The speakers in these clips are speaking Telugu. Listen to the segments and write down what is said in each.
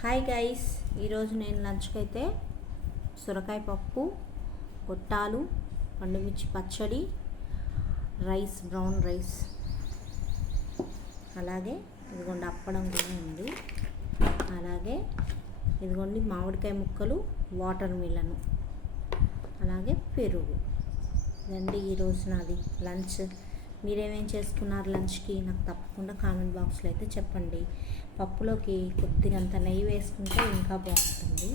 హాయ్ గైస్, ఈరోజు నేను లంచ్కి అయితే సొరకాయ పప్పు, పొట్టాలు, పండుమిర్చి పచ్చడి, రైస్, బ్రౌన్ రైస్, అలాగే ఇదిగోండి అప్పడం కూడా ఉంది. అలాగే ఇదిగోండి మామిడికాయ ముక్కలు, వాటర్ మిలను, అలాగే పెరుగు. ఇదండి ఈరోజు నాది లంచ్. మీరేమేం చేసుకున్నారు లంచ్కి? నాకు తప్పకుండా కామెంట్ బాక్స్లో అయితే చెప్పండి. పప్పులోకి కొద్దిగంత నెయ్యి వేసుకుంటే ఇంకా బాగుంటుంది.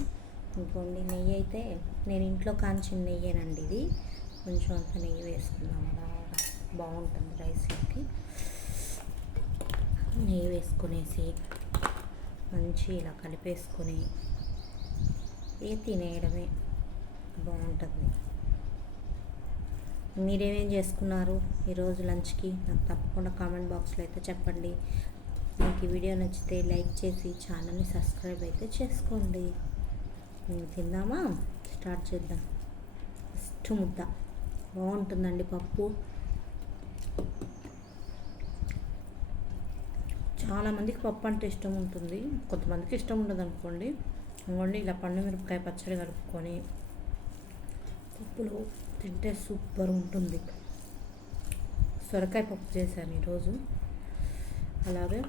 ఇంకోండి నెయ్యి అయితే నేను ఇంట్లో కాంచిన నెయ్యేనండి ఇది. కొంచెం అంత నెయ్యి వేసుకుందాం, అలాగా బాగుంటుంది రైస్లోకి. నెయ్యి వేసుకునేసి మంచి ఇలా కలిపేసుకొని తినేయడమే, బాగుంటుంది. మీరేమేం చేసుకున్నారు ఈరోజు లంచ్కి? నాకు తప్పకుండా కామెంట్ బాక్స్లో అయితే చెప్పండి. మీకు ఈ వీడియో నచ్చితే లైక్ చేసి ఛానల్ని సబ్స్క్రైబ్ అయితే చేసుకోండి. తిందామా? స్టార్ట్ చేద్దాం. ఫస్ట్ ముద్ద బాగుంటుందండి పప్పు. చాలామందికి పప్పు అంటే ఇష్టం ఉంటుంది, కొంతమందికి ఇష్టం ఉండదు అనుకోండి. ఇంకోండి ఇలా పండు మిరపకాయ పచ్చడి కలుపుకొని పప్పులో తింటే సూపర్ ఉంటుంది. సొరకాయ పప్పు చేశాను ఈరోజు. అలాగే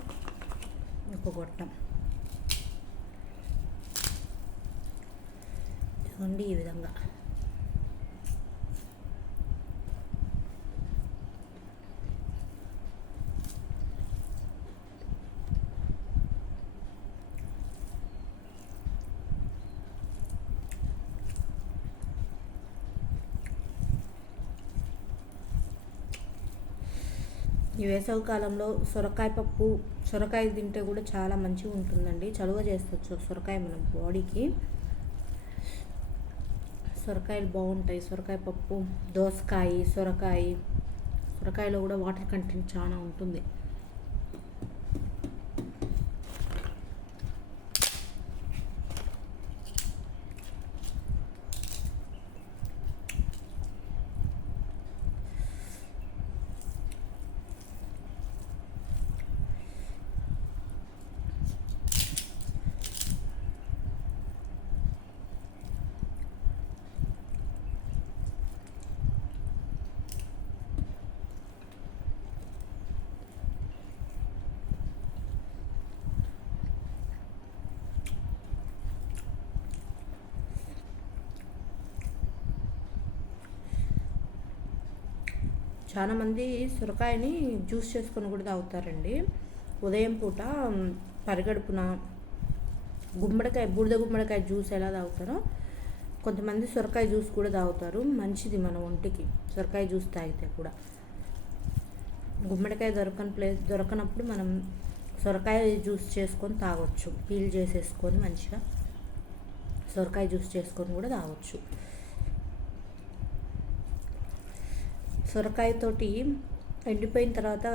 ఒక గొట్టం ఇవ్వండి ఈ విధంగా. ఈ వేసవి కాలంలో సొరకాయ పప్పు, సొరకాయ తింటే కూడా చాలా మంచిగా ఉంటుందండి. చలువ చేస్తుంది సొరకాయ మన బాడీకి. సొరకాయలు బాగుంటాయి. సొరకాయ పప్పు, దోసకాయ, సొరకాయలో కూడా వాటర్ కంటెంట్ చాలా ఉంటుంది. చాలామంది సొరకాయని జ్యూస్ చేసుకొని కూడా తాగుతారండి. ఉదయం పూట పరిగడుపున బూడిద గుమ్మడికాయ జ్యూస్ ఎలా తాగుతారో కొంతమంది సొరకాయ జ్యూస్ కూడా తాగుతారు. మంచిది మన ఒంటికి సొరకాయ జ్యూస్ తాగితే కూడా. గుమ్మడికాయ దొరకనప్పుడు మనం సొరకాయ జ్యూస్ చేసుకొని తాగొచ్చు. పీల్ చేసేసుకొని మంచిగా సొరకాయ జ్యూస్ చేసుకొని కూడా తాగొచ్చు. సొరకాయతోటి ఎండిపోయిన తర్వాత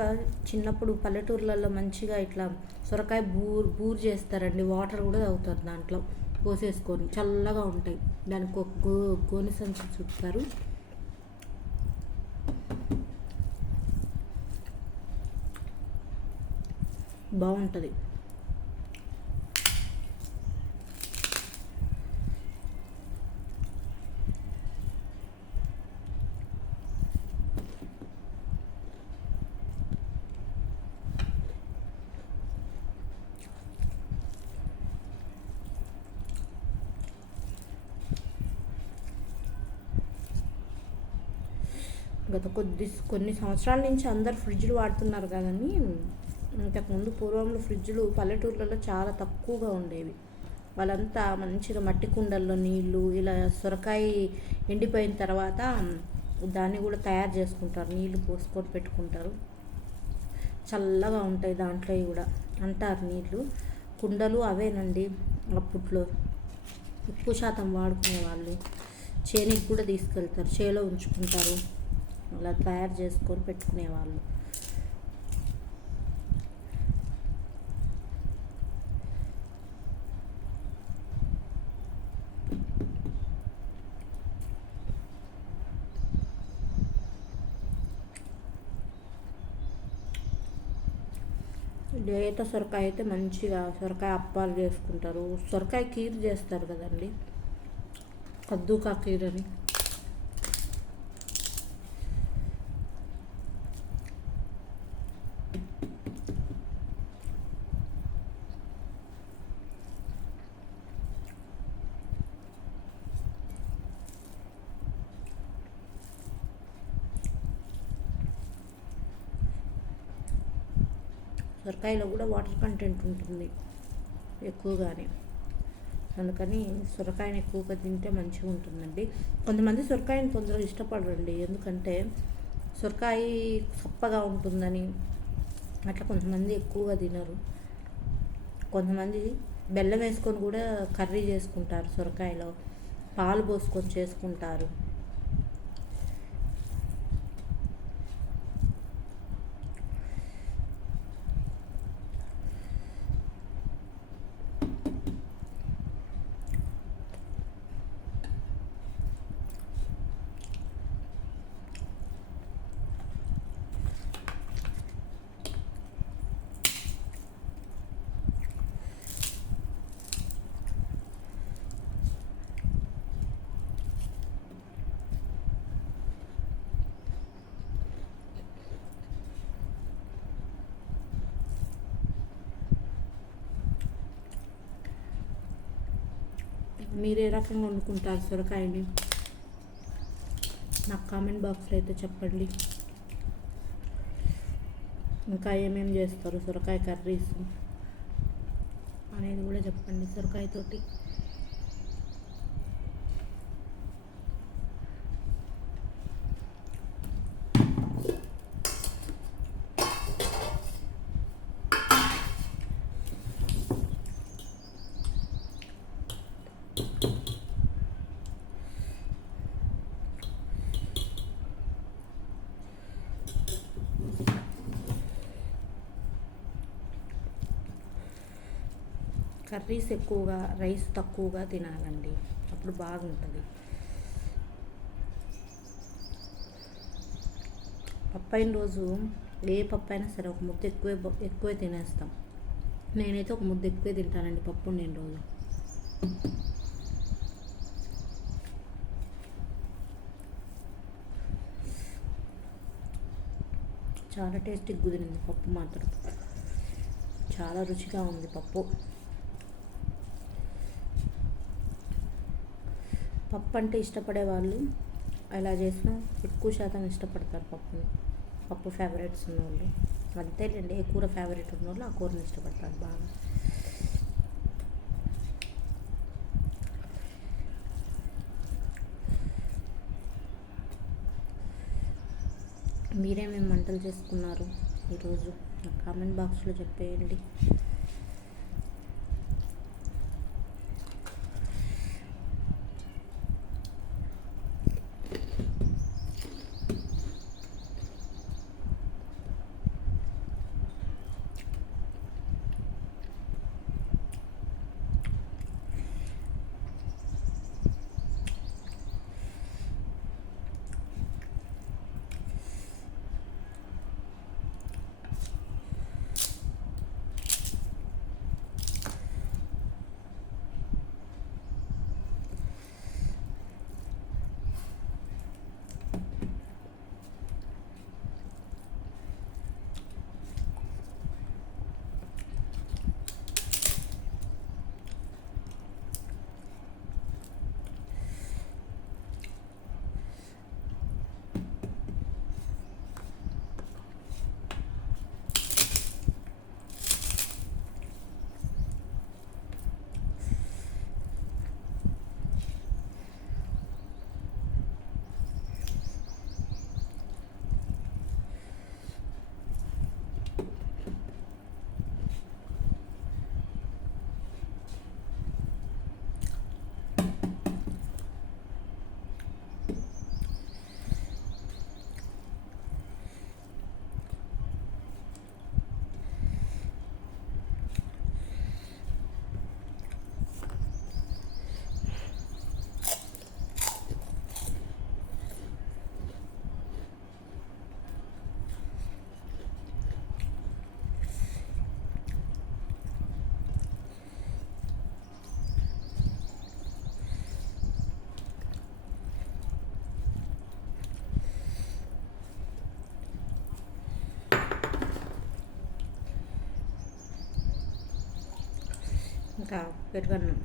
చిన్నప్పుడు పల్లెటూర్లలో మంచిగా ఇట్లా సొరకాయ బూర్ చేస్తారండి. వాటర్ కూడా తాగుతారు దాంట్లో పోసేసుకొని, చల్లగా ఉంటాయి. దానికి ఒక గోనె సంచి చుట్టారు. బాగుంటుంది. గత కొన్ని సంవత్సరాల నుంచి అందరు ఫ్రిడ్జ్లు వాడుతున్నారు కదండి. ఇంతకుముందు పూర్వంలో ఫ్రిడ్జ్లు పల్లెటూర్లలో చాలా తక్కువగా ఉండేవి. వాళ్ళంతా మంచిగా మట్టి కుండల్లో నీళ్ళు, ఇలా సొరకాయ ఎండిపోయిన తర్వాత దాన్ని కూడా తయారు చేసుకుంటారు. నీళ్ళు పోసుకొని పెట్టుకుంటారు. చల్లగా ఉంటాయి దాంట్లో కూడా అంటారు నీళ్ళు. కుండలు అవేనండి అప్పట్లో ఎక్కువ శాతం వాడుకునే వాళ్ళు. చేనికి కూడా తీసుకెళ్తారు, చేలో ఉంచుకుంటారు. అలా తయారు చేసుకొని పెట్టుకునేవాళ్ళు. లేత సొరకాయ అయితే మంచిగా సొరకాయ అప్పాలు చేసుకుంటారు, సొరకాయ కీర్ చేస్తారు కదండి, కద్దుకా కీర్ అని. సొరకాయలో కూడా వాటర్ కంటెంట్ ఉంటుంది ఎక్కువగానే, అందుకని సొరకాయని ఎక్కువగా తింటే మంచిగా ఉంటుందండి. కొంతమంది సొరకాయని తొందరగా ఇష్టపడరండి, ఎందుకంటే సొరకాయ సప్పగా ఉంటుందని అట్లా కొంతమంది ఎక్కువగా తినరు. కొంతమంది బెల్లం వేసుకొని కూడా కర్రీ చేసుకుంటారు, సొరకాయలో పాలు పోసుకొని చేసుకుంటారు. మీరు ఏ రకంగా వండుకుంటారు సొరకాయని నాకు కామెంట్ బాక్స్లో అయితే చెప్పండి. ఇంకా ఏమేమి చేస్తారు సొరకాయ కర్రీస్ అనేది కూడా చెప్పండి. సొరకాయతోటి కర్రీస్ ఎక్కువగా, రైస్ తక్కువగా తినాలండి, అప్పుడు బాగుంటుంది. పప్పు అయిన రోజు ఏ పప్పు అయినా సరే ఒక ముద్ద ఎక్కువే తినేస్తాం. నేనైతే ఒక ముద్ద ఎక్కువే తింటానండి పప్పు నేను రోజు. చాలా టేస్టీగా కుదిరింది పప్పు మాత్రం, చాలా రుచిగా ఉంది పప్పు. పప్పు అంటే ఇష్టపడే వాళ్ళు ఎలా చేసినా ఎక్కువ శాతం ఇష్టపడతారు పప్పుని. పప్పు ఫేవరెట్స్ ఉన్నవాళ్ళు అంతేలేండి, ఏ కూర ఫేవరెట్ ఉన్నవాళ్ళు ఆ కూరని ఇష్టపడతారు బాగా. మీరేమేమి వంటలు చేసుకున్నారు ఈరోజు నా కామెంట్ బాక్స్లో చెప్పేయండి. ఇంకా పెరుగన్నం.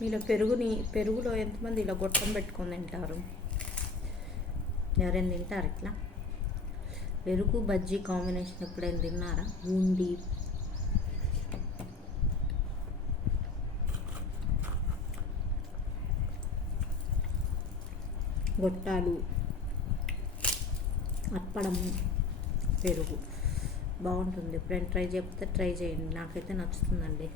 మీలో పెరుగులో ఎంతమంది ఇలా గొట్టం పెట్టుకొని తింటారు? ఎవరైనా తింటారు ఇట్లా? పెరుగు బజ్జీ కాంబినేషన్ ఎప్పుడైనా తిన్నారా? బూందీ, గొట్టాలు, అప్పడము, పెరుగు బాగుంటుంది. ఎప్పుడైనా ట్రై చేయండి. నాకైతే నచ్చుతుందండి.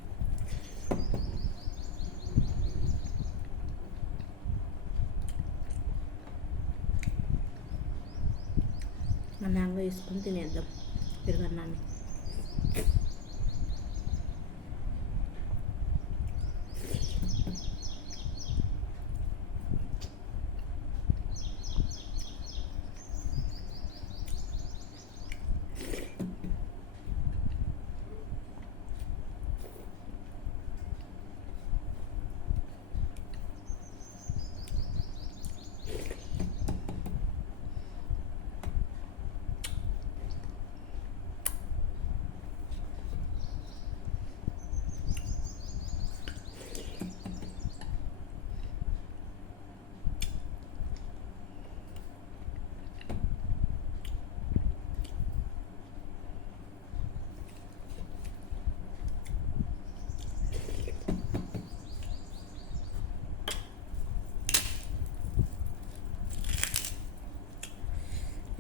అన్నంగా వేసుకొని తినేద్దాం పెరుగన్నాన్ని.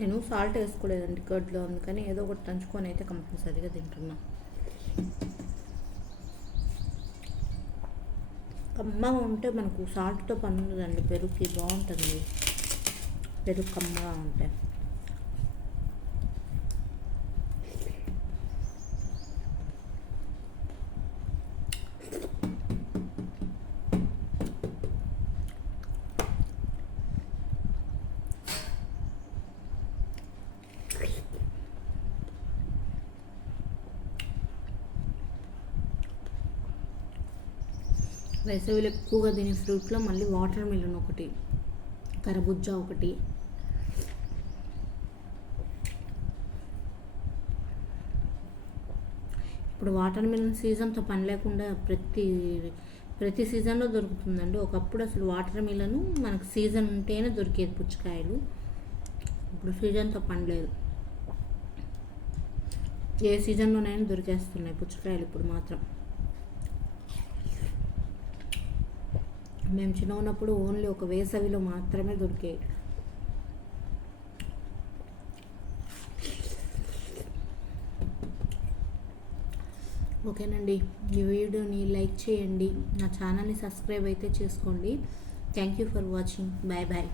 నేను సాల్ట్ వేసుకోలేదండి కర్డ్లో, అందుకని ఏదో ఒకటి తంచుకొని అయితే కంపల్సరీగా తింటున్నా. కమ్మగా ఉంటే మనకు సాల్ట్తో పని ఉండదండి. పెరుగుకి బాగుంటుంది పెరుగు కమ్మగా ఉంటే. వేసవిలో ఎక్కువగా తినే ఫ్రూట్లో మళ్ళీ వాటర్ మిలన్ ఒకటి, కరబుజ్జా ఒకటి. ఇప్పుడు వాటర్ మిలన్ సీజన్తో పని లేకుండా ప్రతి సీజన్లో దొరుకుతుందండి. ఒకప్పుడు అసలు వాటర్ మిలను మనకు సీజన్ ఉంటేనే దొరికేది పుచ్చకాయలు. ఇప్పుడు సీజన్తో పని లేదు, ఏ సీజన్లోనైనా దొరికేస్తున్నాయి పుచ్చకాయలు ఇప్పుడు మాత్రం. మేము చిన్న ఉన్నప్పుడు ఓన్లీ ఒక వేసవిలో మాత్రమే దొరికాయి. ఓకేనండి, ఈ వీడియోని లైక్ చేయండి, నా ఛానల్ని సబ్స్క్రైబ్ అయితే చేసుకోండి. Thank you for watching. Bye bye.